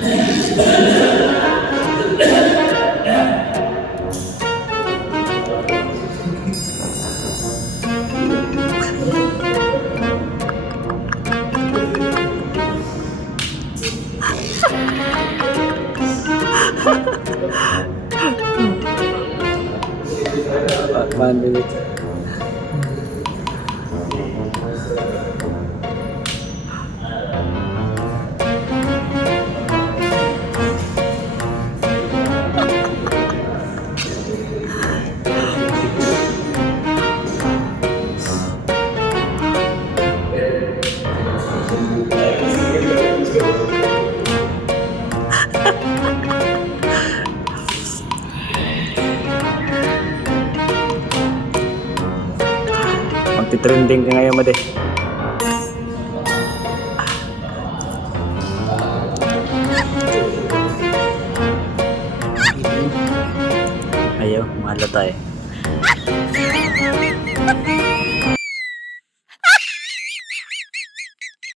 Yeah. One minute. Magti-trending ka ngayon, Made. Ayaw, mahal tayo.